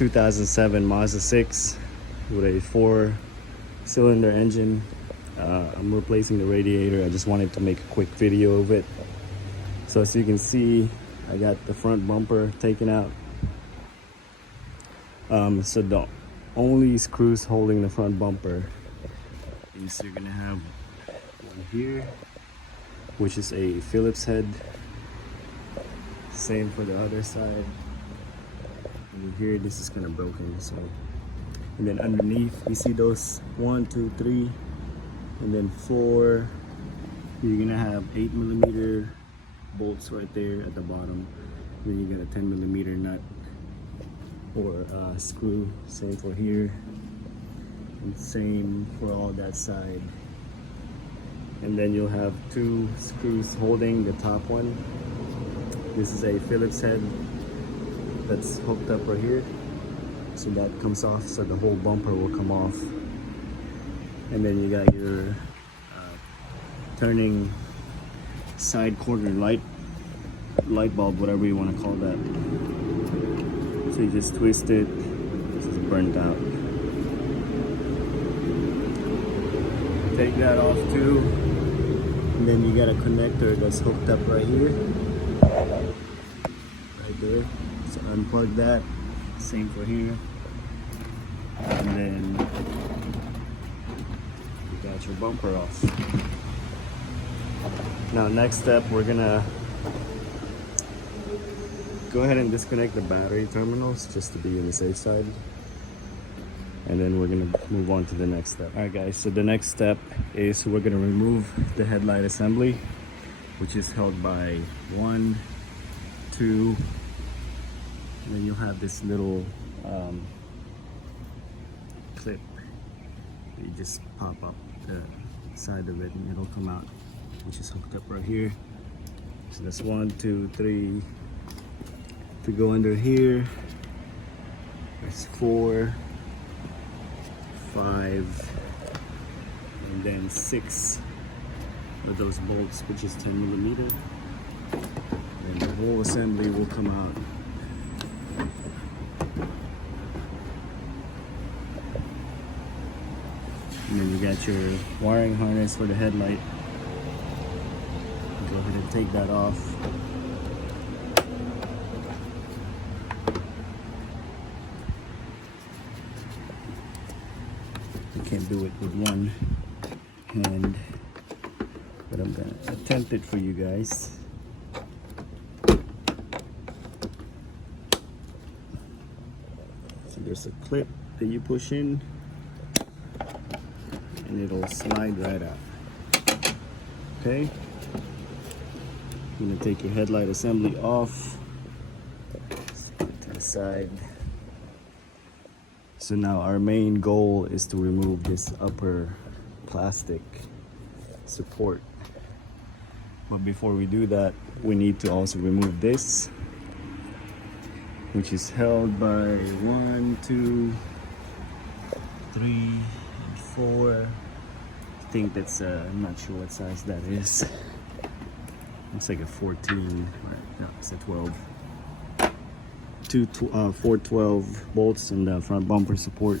2007 Mazda 6 with a 4-cylinder engine. I'm replacing the radiator. I just wanted to make a quick video of it. So as you can see, I got the front bumper taken out. So the only screws holding the front bumper is you're gonna have one here, which is a Phillips head. Same for the other side. And here, this is kind of broken. So, and then underneath, you see those 1, 2, 3, and then 4. You're gonna have 8mm bolts right there at the bottom. Then you got a 10mm nut or screw. Same for here, and same for all that side. And then you'll have 2 screws holding the top one. This is a Phillips head that's hooked up right here. So that comes off, so the whole bumper will come off. And then you got your turning side corner light bulb, whatever you want to call that. So you just twist it. This is burnt out. Take that off too. And then you got a connector that's hooked up right here. Right there. So unplug that. Same for here. And then you got your bumper off. Now next step, we're gonna go ahead and disconnect the battery terminals just to be on the safe side. And then we're gonna move on to the next step. All right guys, so the next step is we're gonna remove the headlight assembly, which is held by 1, 2, and then you'll have this little clip. You just pop up the side of it and it'll come out, which is hooked up right here. So that's 1, 2, 3 to go under here. There's 4, 5, and then 6 with those bolts, which is 10mm. And the whole assembly will come out. And then you got your wiring harness for the headlight. Go ahead and take that off. You can't do it with one hand, but I'm gonna attempt it for you guys. So there's a clip that you push in and it'll slide right out. Okay, you're gonna take your headlight assembly off. Let's put it to the side. So now our main goal is to remove this upper plastic support. But before we do that, we need to also remove this, which is held by 1, 2, 3, and 4. I think that's, I'm not sure what size that is. Looks like a 14, right? No, it's a 12. 4 12 bolts in the front bumper support.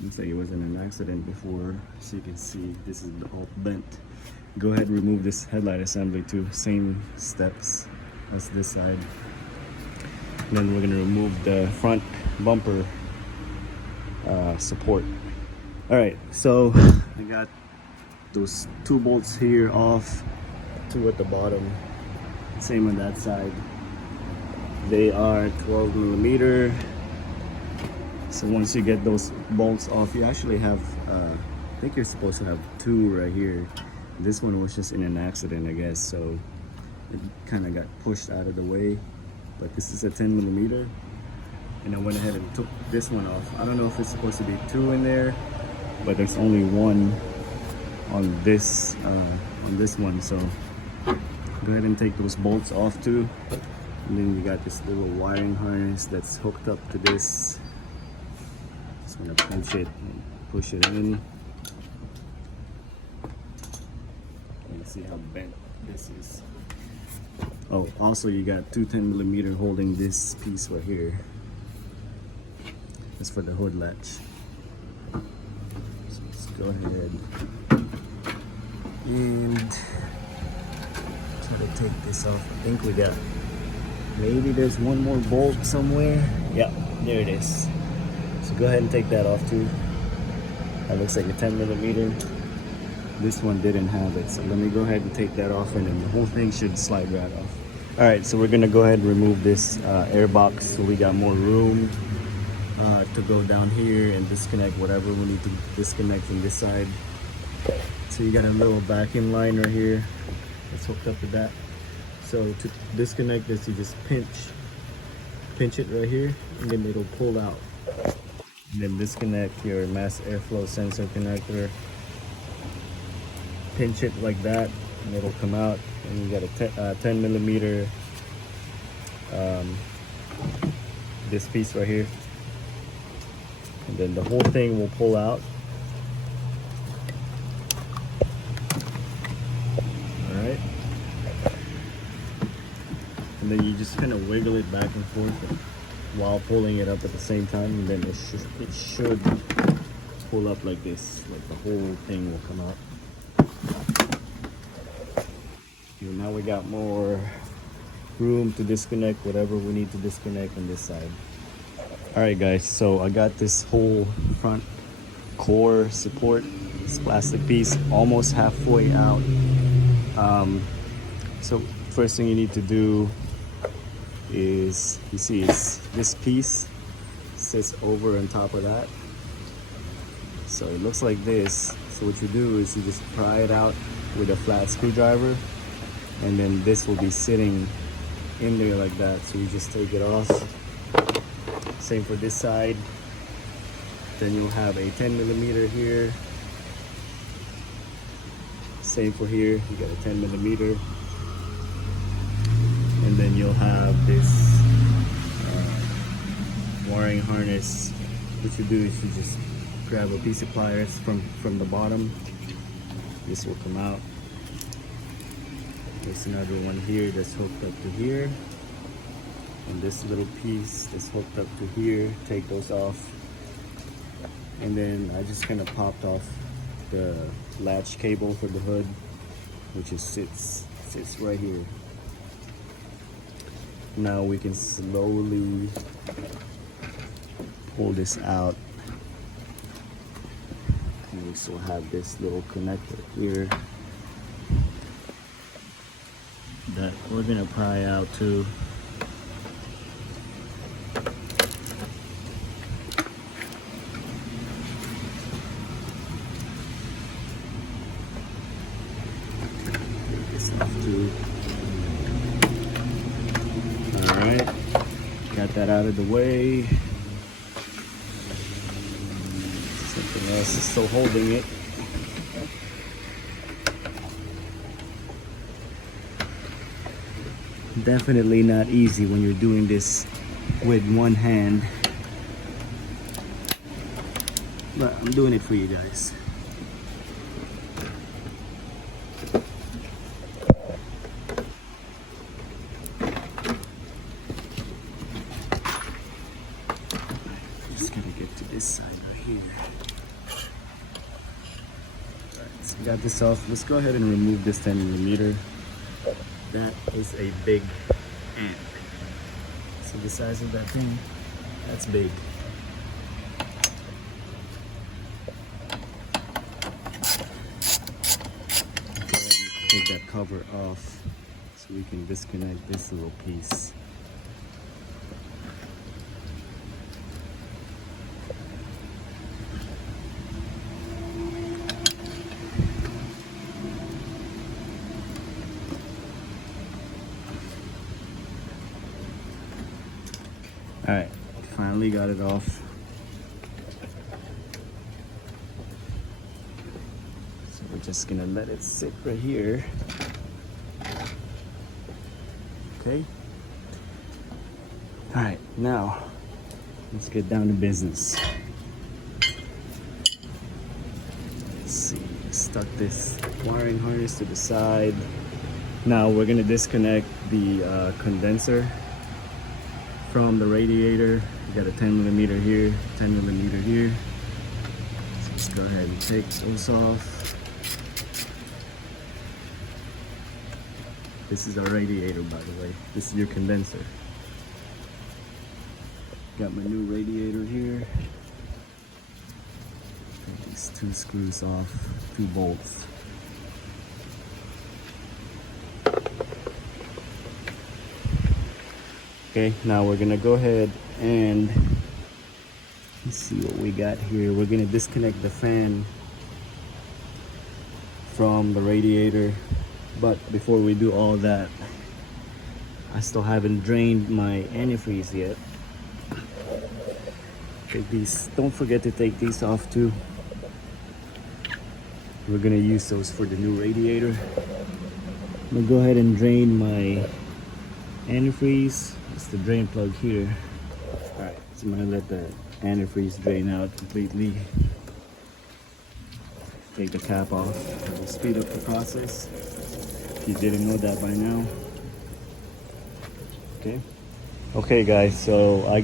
Looks like it was in an accident before, so you can see this is all bent. Go ahead and remove this headlight assembly too. Same steps as this side. And then we're gonna remove the front bumper support. All right, so I got those 2 bolts here off, 2 at the bottom. Same on that side. They are 12mm. So once you get those bolts off, you actually have, I think you're supposed to have 2 right here. This one was just in an accident, I guess, so it kind of got pushed out of the way. But this is a 10mm, and I went ahead and took this one off. I don't know if it's supposed to be 2 in there, but there's only 1 on this one. So go ahead and take those bolts off too. And then you got this little wiring harness that's hooked up to this. Just want to punch it and push it in. You can see how bent this is. Oh, also you got 2 10mm holding this piece right here. That's for the hood latch. So let's go ahead and try to take this off. I think we got, maybe there's one more bolt somewhere. Yeah, there it is. So go ahead and take that off too. That looks like a 10mm. This one didn't have it, so let me go ahead and take that off, and then the whole thing should slide right off. All right, so we're gonna go ahead and remove this air box, so we got more room to go down here and disconnect whatever we need to disconnect from this side. So you got a little vacuum line right here that's hooked up to that. So to disconnect this, you just pinch it right here, and then it'll pull out. And then disconnect your mass airflow sensor connector. Pinch it like that, and it'll come out. And you got a 10mm this piece right here, and then the whole thing will pull out. All right, and then you just kind of wiggle it back and forth while pulling it up at the same time, and then it should pull up like this, like the whole thing will come out. Now we got more room to disconnect whatever we need to disconnect on this side. All right guys, so I got this whole front core support, this plastic piece, almost halfway out. So first thing you need to do is, you see it's this piece sits over on top of that, so it looks like this. So what you do is you just pry it out with a flat screwdriver, and then this will be sitting in there like that. So you just take it off. Same for this side. Then you'll have a 10mm here. Same for here, you got a 10mm. And then you'll have this wiring harness. What you do is you just grab a piece of pliers from the bottom. This will come out. There's another one here that's hooked up to here, and this little piece that's hooked up to here. Take those off, and then I just kind of popped off the latch cable for the hood, which is sits right here. Now we can slowly pull this out, and we still have this little connector here that we're gonna pry out too. Take this off too. All right, got that out of the way. Something else is still holding it. Definitely not easy when you're doing this with one hand, but I'm doing it for you guys. Just gonna get to this side right here. Alright, so we got this off. Let's go ahead and remove this 10mm. That is a big ant. So the size of that thing, that's big. Go ahead and take that cover off so we can disconnect this little piece. All right, finally got it off. So we're just gonna let it sit right here. Okay. All right, now let's get down to business. Let's see, stuck this wiring harness to the side. Now we're gonna disconnect the condenser from the radiator. You got a 10mm here, 10mm here. So let's go ahead and take those off. This is our radiator, by the way. This is your condenser. Got my new radiator here. Take these 2 screws off, 2 bolts. Okay, now we're gonna go ahead and let's see what we got here. We're gonna disconnect the fan from the radiator, but before we do all that, I still haven't drained my antifreeze yet. Take these, don't forget to take these off too. We're gonna use those for the new radiator. I'm gonna go ahead and drain my antifreeze. It's the drain plug here. Alright, so I'm gonna let the antifreeze drain out completely. Take the cap off. It'll speed up the process. If you didn't know that by now. Okay guys, so I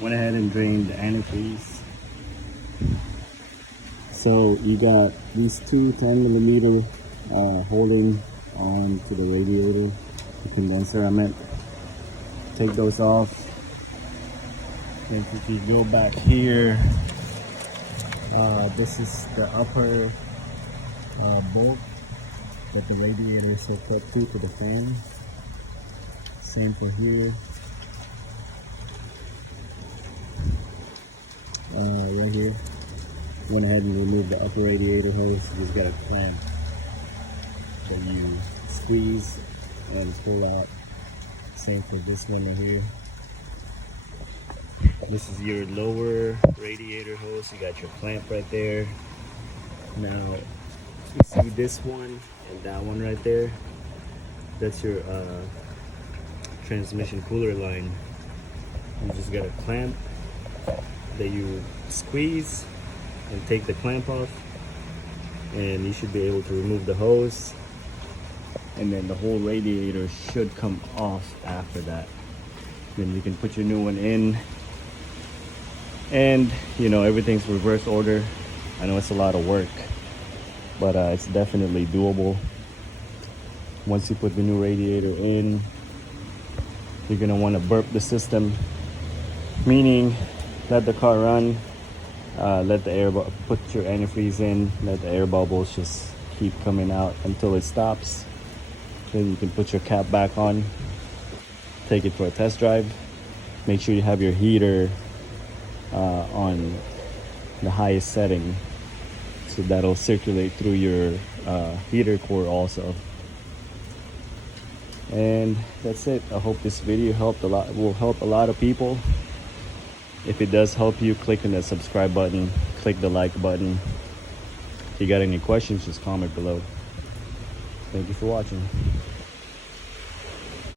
went ahead and drained the antifreeze. So you got these 2 10mm holding on to the radiator, the condenser I meant. Take those off. And if you go back here, this is the upper bolt that the radiator is hooked up to the fan. Same for here. Right here. Went ahead and removed the upper radiator hose. Just got a clamp that you squeeze and pull out. Same for this one right here. This is your lower radiator hose. You got your clamp right there. Now you see this one and that one right there. That's your transmission cooler line. You just got a clamp that you squeeze and take the clamp off, and you should be able to remove the hose, and then the whole radiator should come off after that. Then you can put your new one in, and you know, everything's reverse order. I know it's a lot of work, but it's definitely doable. Once you put the new radiator in, you're gonna want to burp the system, meaning let the car run, let the air put your antifreeze in, let the air bubbles just keep coming out until it stops. Then you can put your cap back on, take it for a test drive. Make sure you have your heater on the highest setting, so that'll circulate through your heater core also. And that's it. I hope this video will help a lot of people. If it does help you, click on the subscribe button, click the like button. If you got any questions, just comment below. Thank you for watching.